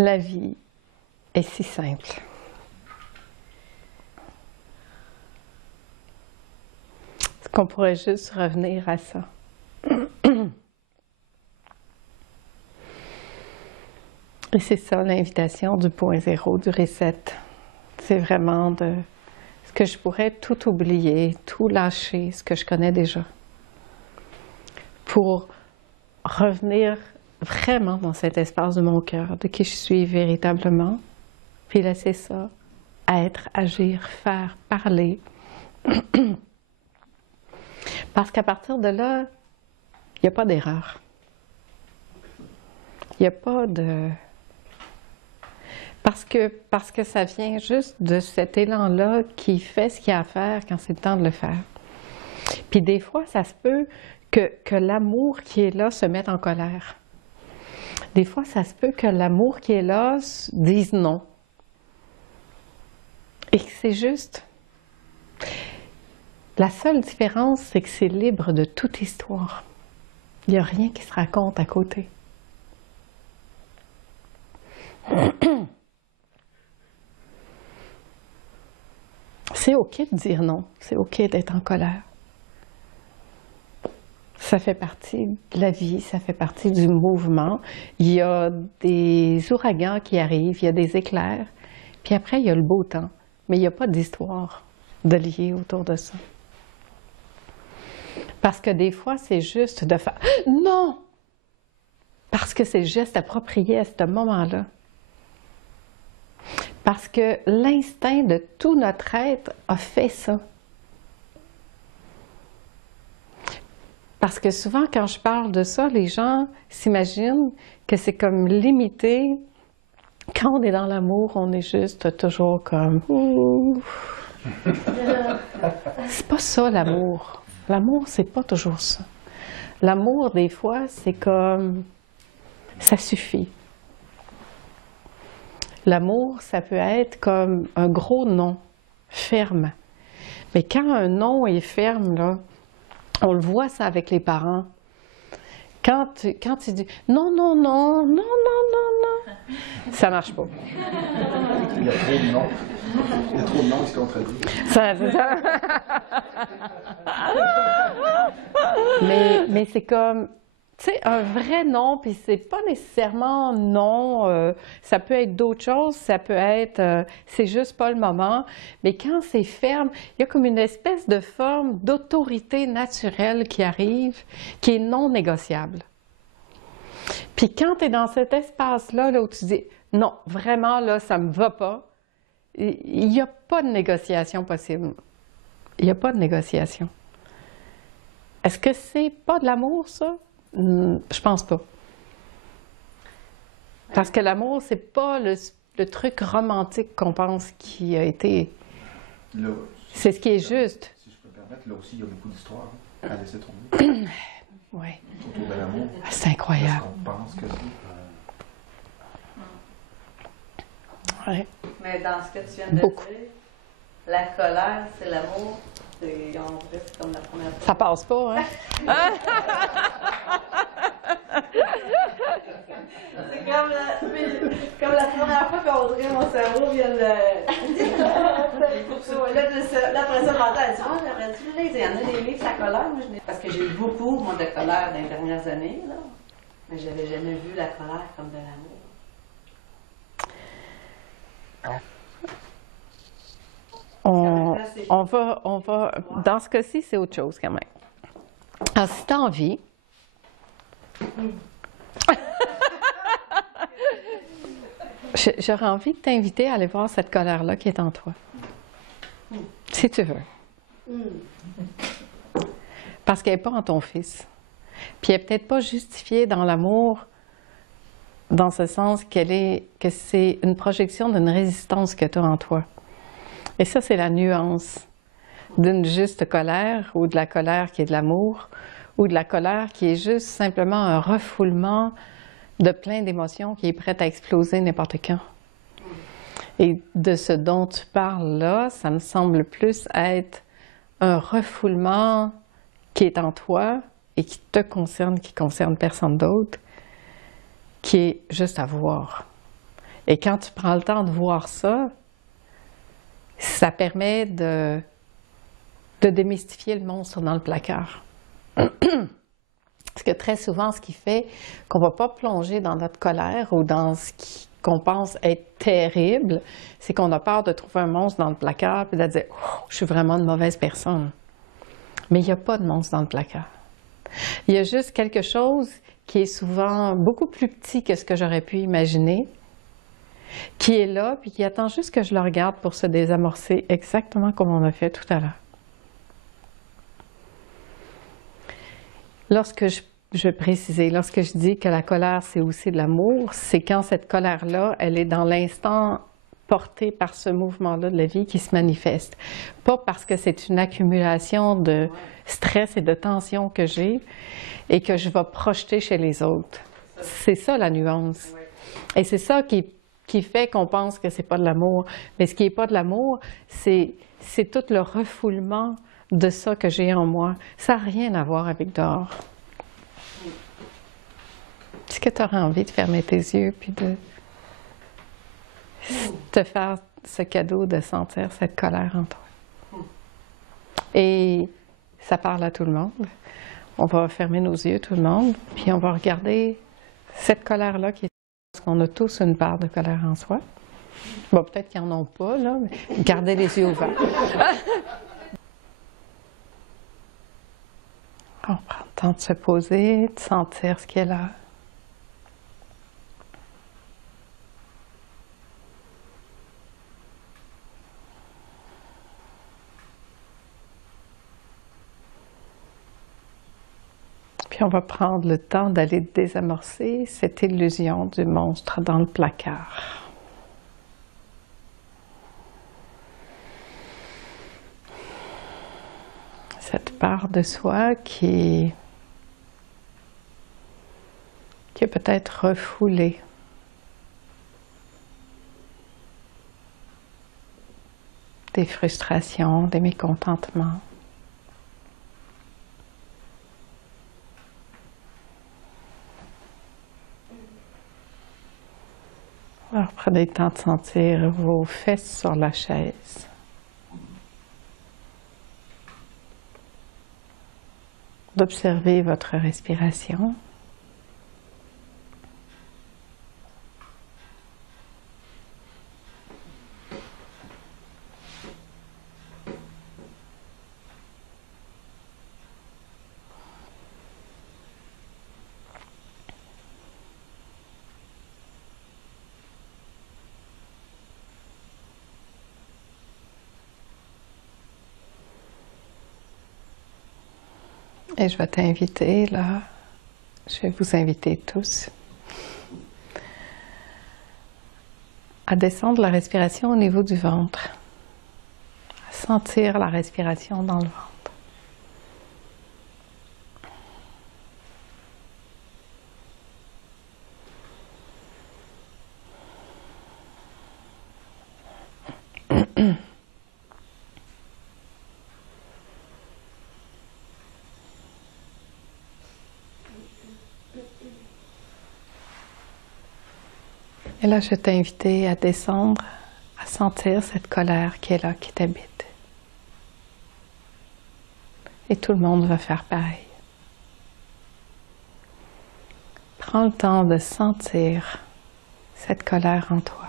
La vie est si simple. Est-ce qu'on pourrait juste revenir à ça? Et c'est ça l'invitation du point zéro, du reset. C'est vraiment de ce que je pourrais tout oublier, tout lâcher, ce que je connais déjà, pour revenir vraiment dans cet espace de mon cœur, de qui je suis véritablement, puis laisser ça être, agir, faire, parler. Parce qu'à partir de là, il n'y a pas d'erreur. Il n'y a pas de... Parce que ça vient juste de cet élan-là qui fait ce qu'il y a à faire quand c'est le temps de le faire. Puis des fois, ça se peut que l'amour qui est là se mette en colère. Des fois, ça se peut que l'amour qui est là dise non. Et que c'est juste. La seule différence, c'est que c'est libre de toute histoire. Il n'y a rien qui se raconte à côté. C'est OK de dire non, c'est OK d'être en colère. Ça fait partie de la vie, ça fait partie du mouvement. Il y a des ouragans qui arrivent, il y a des éclairs, puis après il y a le beau temps. Mais il n'y a pas d'histoire de lier autour de ça. Parce que des fois, c'est juste de faire « Non! » Parce que c'est le geste approprié à ce moment-là. Parce que l'instinct de tout notre être a fait ça. Parce que souvent, quand je parle de ça, les gens s'imaginent que c'est comme limité. Quand on est dans l'amour, on est juste toujours comme... C'est pas ça l'amour. L'amour, c'est pas toujours ça. L'amour, des fois, c'est comme... Ça suffit. L'amour, ça peut être comme un gros non, ferme. Mais quand un non est ferme, là, on le voit ça avec les parents. Quand tu dis non, non, non, non, non, non, non, ça marche pas. Il y a trop de non. Il y a trop de non, il se contredit. C'est ça. Mais c'est comme, tu sais, un vrai non, puis c'est pas nécessairement non, ça peut être d'autres choses, ça peut être, c'est juste pas le moment, mais quand c'est ferme, il y a comme une espèce de forme d'autorité naturelle qui arrive, qui est non négociable. Puis quand tu es dans cet espace-là, là, où tu dis, non, vraiment, là, ça me va pas, il n'y a pas de négociation possible. Il n'y a pas de négociation. Est-ce que c'est pas de l'amour, ça? Je pense pas. Parce que l'amour, c'est pas le truc romantique qu'on pense qui a été... C'est ce qui est juste. Si je peux me permettre, là aussi, il y a beaucoup d'histoires à laisser tomber. Oui. Autour de l'amour. C'est incroyable. On pense que c'est... Ouais. Mais dans ce que tu viens de dire, la colère, c'est l'amour. On dirait c'est comme la première fois. Ça passe pas, hein? C'est comme la première fois qu'on dirait mon cerveau vient de... Là, après ça, j'entends, elle dit, ah, j'aurais dû lire, il y en a des livres sur la colère. Moi, parce que j'ai eu beaucoup, moi, de colère dans les dernières années, là. Mais je n'avais jamais vu la colère comme de l'amour. On va, dans ce cas-ci, c'est autre chose quand même. Alors, si tu as envie, j'aurais envie de t'inviter à aller voir cette colère-là qui est en toi. Si tu veux. Parce qu'elle n'est pas en ton fils. Puis elle n'est peut-être pas justifiée dans l'amour, dans ce sens que c'est une projection d'une résistance que tu as en toi. Et ça, c'est la nuance d'une juste colère, ou de la colère qui est de l'amour, ou de la colère qui est juste simplement un refoulement de plein d'émotions qui est prête à exploser n'importe quand. Et de ce dont tu parles là, ça me semble plus être un refoulement qui est en toi et qui te concerne, qui concerne personne d'autre, qui est juste à voir. Et quand tu prends le temps de voir ça, ça permet de démystifier le monstre dans le placard. Parce que très souvent, ce qui fait qu'on ne va pas plonger dans notre colère ou dans ce qu'on pense être terrible, c'est qu'on a peur de trouver un monstre dans le placard et de dire « Oh, je suis vraiment une mauvaise personne ». Mais il n'y a pas de monstre dans le placard. Il y a juste quelque chose qui est souvent beaucoup plus petit que ce que j'aurais pu imaginer, qui est là, puis qui attend juste que je le regarde pour se désamorcer, exactement comme on a fait tout à l'heure. Lorsque je vais préciser, lorsque je dis que la colère, c'est aussi de l'amour, c'est quand cette colère-là, elle est dans l'instant portée par ce mouvement-là de la vie qui se manifeste. Pas parce que c'est une accumulation de stress et de tension que j'ai et que je vais projeter chez les autres. C'est ça la nuance. Et c'est ça qui fait qu'on pense que c'est pas de l'amour. Mais ce qui n'est pas de l'amour, c'est tout le refoulement de ça que j'ai en moi. Ça n'a rien à voir avec dehors. Est-ce que tu aurais envie de fermer tes yeux puis de te faire ce cadeau de sentir cette colère en toi? Et ça parle à tout le monde. On va fermer nos yeux, tout le monde, puis on va regarder cette colère-là qui est... Parce qu'on a tous une part de colère en soi. Bon, peut-être qu'ils n'en ont pas, là, mais gardez les yeux ouverts. On prend le temps de se poser, de sentir ce qui est là. Puis on va prendre le temps d'aller désamorcer cette illusion du monstre dans le placard. Cette part de soi qui est peut-être refoulée. Des frustrations, des mécontentements. Alors prenez le temps de sentir vos fesses sur la chaise. D'observer votre respiration. Et je vais t'inviter là, je vais vous inviter tous à descendre la respiration au niveau du ventre, à sentir la respiration dans le ventre. Et là, je vais t'inviter à descendre, à sentir cette colère qui est là, qui t'habite. Et tout le monde va faire pareil. Prends le temps de sentir cette colère en toi.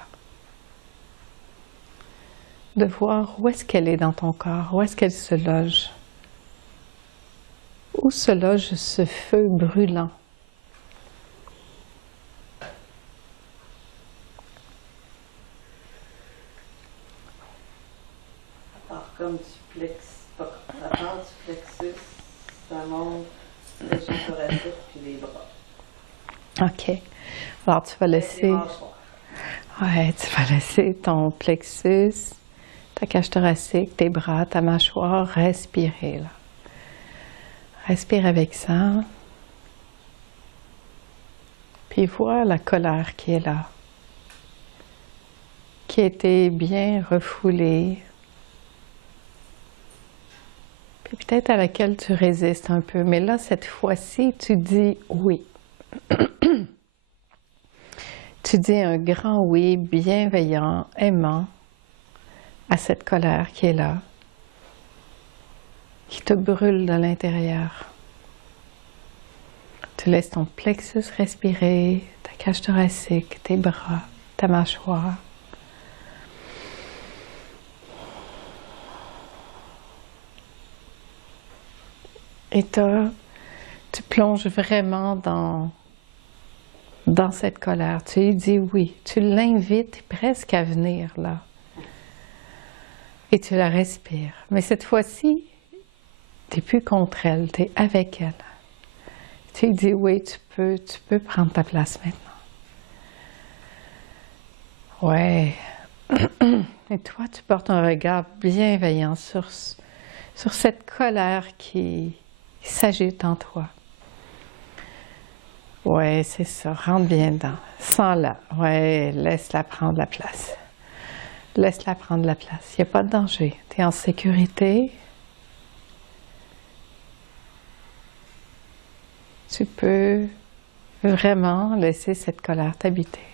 De voir où est-ce qu'elle est dans ton corps, où est-ce qu'elle se loge. Où se loge ce feu brûlant. Comme du plexus, à part du plexus, ça monte les jambes thoraciques puis les bras. OK. Alors tu vas laisser... Ouais, tu vas laisser ton plexus, ta cage thoracique, tes bras, ta mâchoire respirer là. Respire avec ça. Puis vois la colère qui est là, qui a été bien refoulée. Puis peut-être à laquelle tu résistes un peu, mais là, cette fois-ci, tu dis oui. Tu Tu dis un grand oui bienveillant, aimant à cette colère qui est là, qui te brûle de l'intérieur. Tu laisses ton plexus respirer, ta cage thoracique, tes bras, ta mâchoire. Et tu plonges vraiment dans cette colère. Tu lui dis oui. Tu l'invites presque à venir là. Et tu la respires. Mais cette fois-ci, tu n'es plus contre elle, tu es avec elle. Tu lui dis oui, tu peux prendre ta place maintenant. Ouais. Et toi, tu portes un regard bienveillant sur cette colère qui s'agite en toi. Ouais, c'est ça. Rentre bien dedans. Sens-la. Ouais, laisse-la prendre la place. Laisse-la prendre la place. Il n'y a pas de danger. Tu es en sécurité. Tu peux vraiment laisser cette colère t'habiter.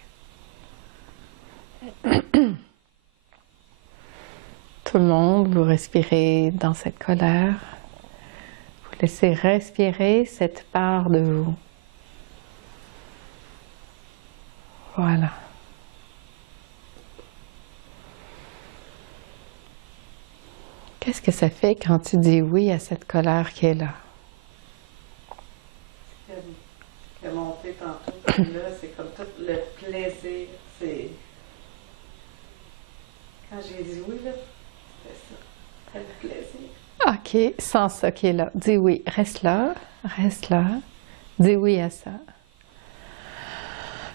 Tout le monde, vous respirez dans cette colère. Vous laissez respirer cette part de vous. Voilà. Qu'est-ce que ça fait quand tu dis oui à cette colère qui est là? Qui a monté tantôt, comme là, c'est comme tout le plaisir. C'est. Quand j'ai dit oui, là, c'était ça. C'était le plaisir. OK, sens ça qui est là. Dis oui, reste là, reste là. Dis oui à ça.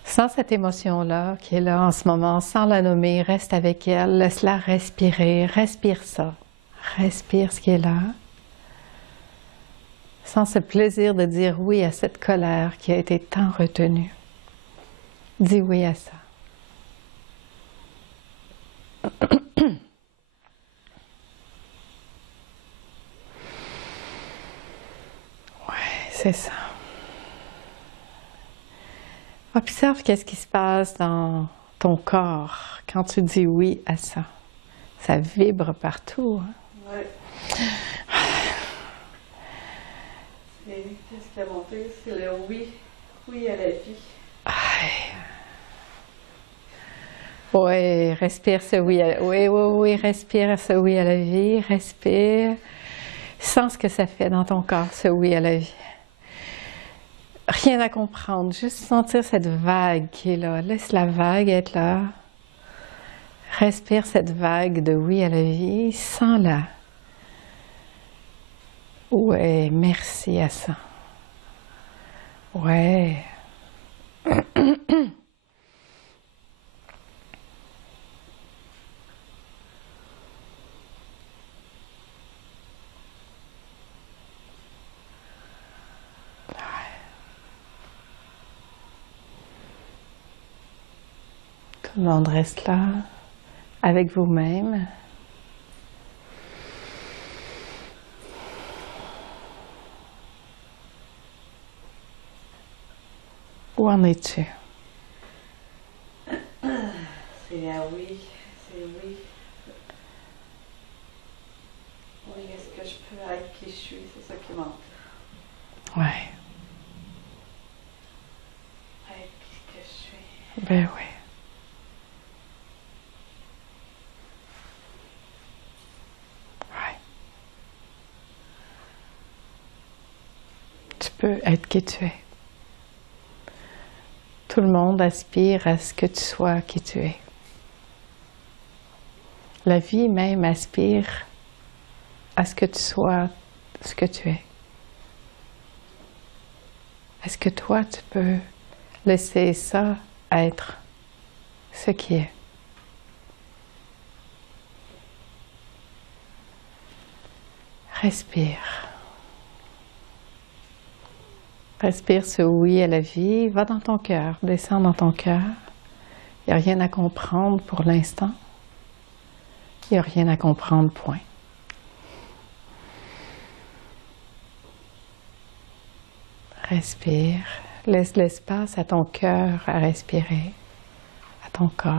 Sens cette émotion-là qui est là en ce moment, sans la nommer, reste avec elle, laisse-la respirer, respire ça. Respire ce qui est là. Sens ce plaisir de dire oui à cette colère qui a été tant retenue. Dis oui à ça. Ouais, c'est ça. Observe qu'est-ce qui se passe dans ton corps quand tu dis oui à ça. Ça vibre partout. Hein? Oui. Qu'est-ce qui a monté? C'est le oui. Oui à la vie. Oui, respire ce oui. Oui, respire ce oui à la vie. Respire. Sens ce que ça fait dans ton corps, ce oui à la vie. Rien à comprendre, juste sentir cette vague qui est là. Laisse la vague être là. Respire cette vague de oui à la vie. Sens-la. Ouais, merci à ça. Ouais. Tout le monde reste là, avec vous-même. Où en es-tu? C'est oui, c'est oui. Oui, est-ce que je peux être qui je suis? C'est ça qui manque. Ouais. Être qui que je suis. Ben oui. Ouais. Tu peux être qui tu es. Tout le monde aspire à ce que tu sois qui tu es. La vie même aspire à ce que tu sois ce que tu es. Est-ce que toi, tu peux laisser ça être ce qui est? Respire. Respire ce oui à la vie. Va dans ton cœur, descends dans ton cœur. Il n'y a rien à comprendre pour l'instant. Il n'y a rien à comprendre, point. Respire. Laisse l'espace à ton cœur à respirer. ton corps.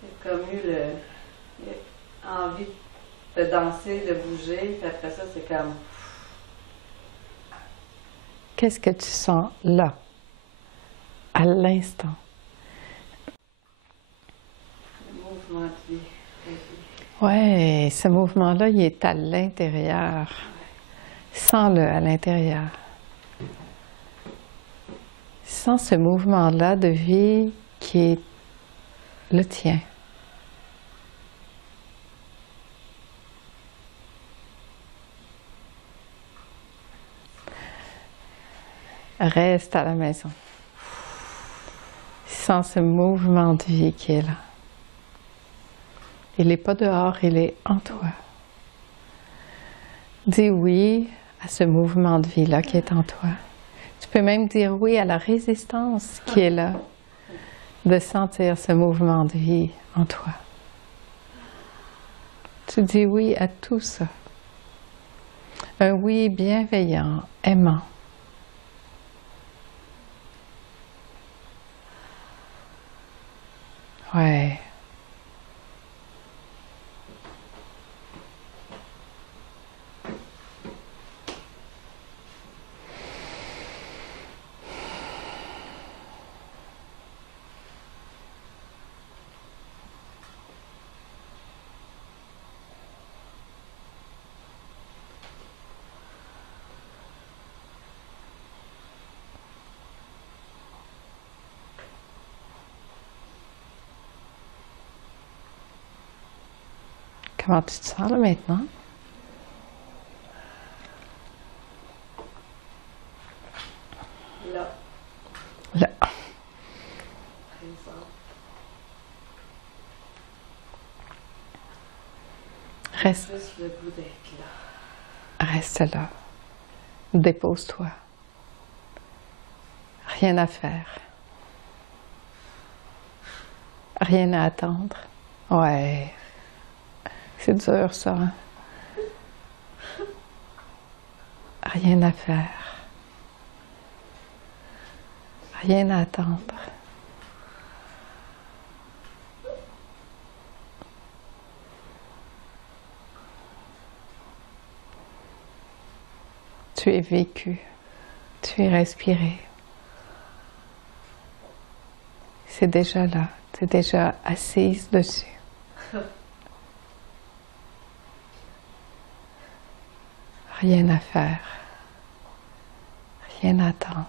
J'ai comme eu envie de danser, de bouger, puis après ça, c'est comme... Qu'est-ce que tu sens là, à l'instant? Le mouvement de vie. Oui, ce mouvement-là, il est à l'intérieur. Sens-le à l'intérieur. Sens ce mouvement-là de vie qui est le tien. Reste à la maison. Sens ce mouvement de vie qui est là. Il n'est pas dehors, il est en toi. Dis oui à ce mouvement de vie-là qui est en toi. Tu peux même dire oui à la résistance qui est là, de sentir ce mouvement de vie en toi. Tu dis oui à tout ça. Un oui bienveillant, aimant. Ouais. Comment tu te sens là maintenant? Là. Là. Reste. Juste le goût d'être là. Reste là. Dépose-toi. Rien à faire. Rien à attendre. Ouais. C'est dur ça. Hein? Rien à faire. Rien à attendre. Tu es vécu. Tu es respiré. C'est déjà là. Tu es déjà assise dessus. Rien à faire. Rien à attendre.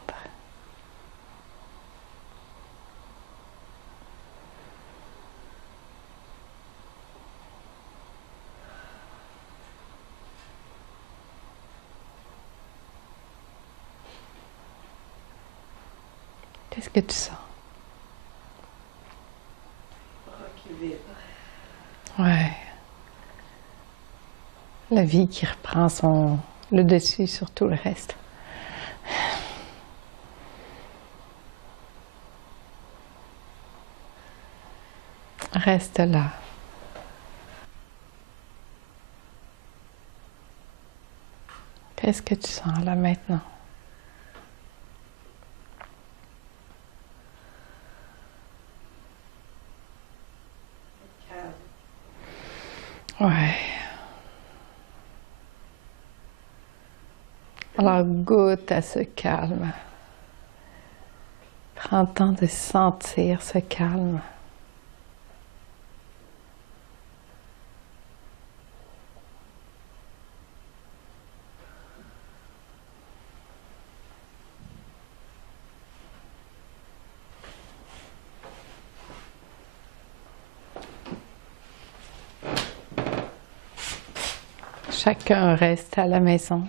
Qu'est-ce que tu sens? Qui vibre. Ouais. La vie qui reprend le dessus sur tout le reste. Reste là. Qu'est-ce que tu sens là maintenant? Ouais. Alors goûte à ce calme. Prends le temps de sentir ce calme. Chacun reste à la maison.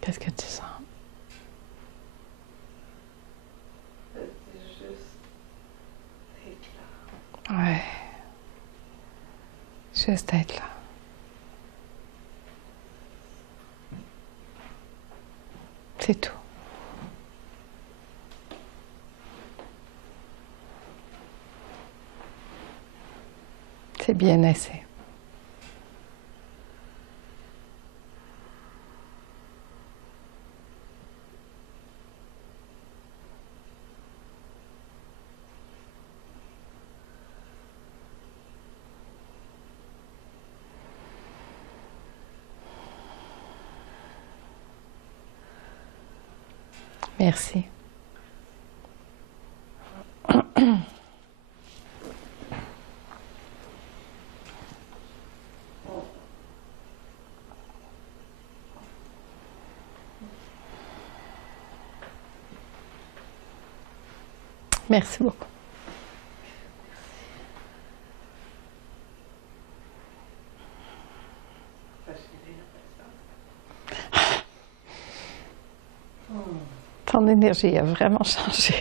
Qu'est-ce que tu sens? Juste être là. C'est tout. C'est bien assez. Merci. Merci beaucoup. Ton énergie a vraiment changé.